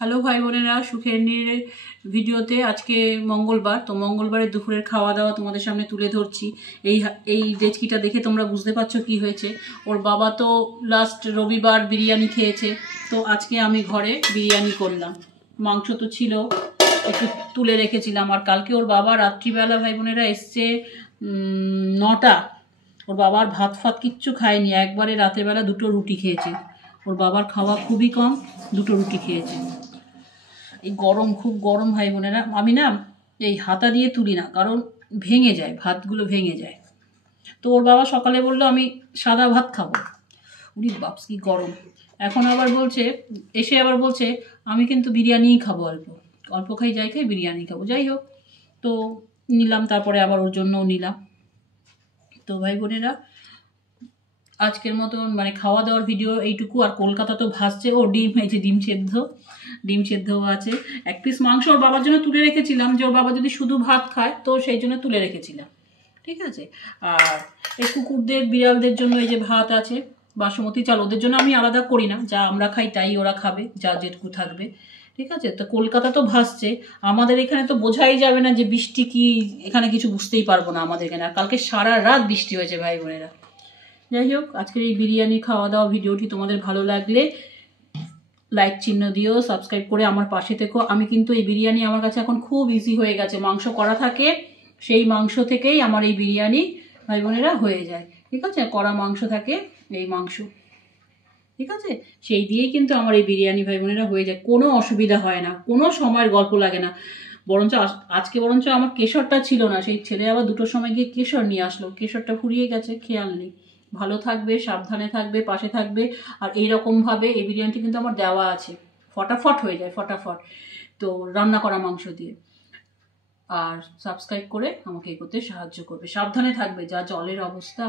Hello ভাই বোনেরা, সুখেন্দির ভিডিওতে আজকে মঙ্গলবার, তো মঙ্গলবারের দুপুরের খাওয়া দাওয়া তোমাদের সামনে তুলে ধরছি। এই ডেচকিটা দেখে তোমরা বুঝতে পারছো কি হয়েছে। ওর বাবা তো লাস্ট রবিবার বিরিয়ানি খেয়েছে, তো আজকে আমি ঘরে বিরিয়ানি করলাম। মাংস তো ছিল, একটু তুলে রেখেছিলাম। আর কালকে ওর বাবা রাত্রিবেলা ভাই বোনেরা এসছে 9টা। ওর বাবার ভাত ফাত কিচ্ছু খায়নি, একবারে রাতের বেলা 2টো রুটি খেয়েছে। ওর বাবার খাওয়া খুবই কম, 2টো রুটি খেয়েছে। এই গরম, খুব গরম ভাই বোনেরা। আমি না এই হাতা দিয়ে তুলি না, কারণ ভেঙে যায়, ভাতগুলো ভেঙে যায়। তো ওর বাবা সকালে বললো আমি সাদা ভাত খাবো। উনি বাপস কি গরম। এখন আবার বলছে, এসে আবার বলছে আমি কিন্তু বিরিয়ানিই খাবো, অল্প অল্প খাই, যাই খাই বিরিয়ানি খাবো। যাই হোক, তো নিলাম, তারপরে আবার ওর জন্যও নিলাম। তো ভাই বোনেরা, আজকের মতন মানে খাওয়া দাওয়ার ভিডিও এইটুকু। আর কলকাতা তো ভাসছে। ও ডিম, এই যে ডিম সেদ্ধও আছে। 1 পিস মাংস ওর বাবার জন্য তুলে রেখেছিলাম, যে ওর বাবা যদি শুধু ভাত খায় তো সেই জন্য তুলে রেখেছিলাম, ঠিক আছে। আর এই কুকুরদের বিড়ালদের জন্য এই যে ভাত আছে, বাসমতি চাল, ওদের জন্য আমি আলাদা করি না, যা আমরা খাই তাই ওরা খাবে, যা যেটুকু থাকবে, ঠিক আছে। তো কলকাতা তো ভাসছে, আমাদের এখানে তো বোঝাই যাবে না যে বৃষ্টি কি, এখানে কিছু বুঝতেই পারবো না আমাদের এখানে। আর কালকে সারা রাত বৃষ্টি হয়েছে ভাই বোনেরা। যাই হোক, আজকের এই বিরিয়ানি খাওয়া দাওয়া ভিডিওটি তোমাদের ভালো লাগলে লাইক চিহ্ন দিও, সাবস্ক্রাইব করে আমার পাশে থেকো। আমি কিন্তু এই বিরিয়ানি আমার কাছে এখন খুব ইজি হয়ে গেছে। মাংস করা থাকে, সেই মাংস থেকেই আমার এই বিরিয়ানি ভাই বোনেরা হয়ে যায়, ঠিক আছে। করা মাংস থাকে, এই মাংস, ঠিক আছে, সেই দিয়েই কিন্তু আমার এই বিরিয়ানি ভাই বোনেরা হয়ে যায়। কোনো অসুবিধা হয় না, কোনো সময়ের গল্প লাগে না। বরঞ্চ আজকে বরঞ্চ আমার কেশরটা ছিল না, সেই ছেলে আবার 2টোর সময় গিয়ে কেশর নিয়ে আসলো। কেশরটা ফুরিয়ে গেছে, খেয়াল নেই। ভালো থাকবে, সাবধানে থাকবে, পাশে থাকবে। আর এইরকমভাবে এই বিরিয়ানিটি কিন্তু আমার দেওয়া আছে, ফটাফট হয়ে যায়, ফটাফট। তো রান্না করা মাংস দিয়ে। আর সাবস্ক্রাইব করে আমাকে এগোতে সাহায্য করবে। সাবধানে থাকবে, যা জলের অবস্থা।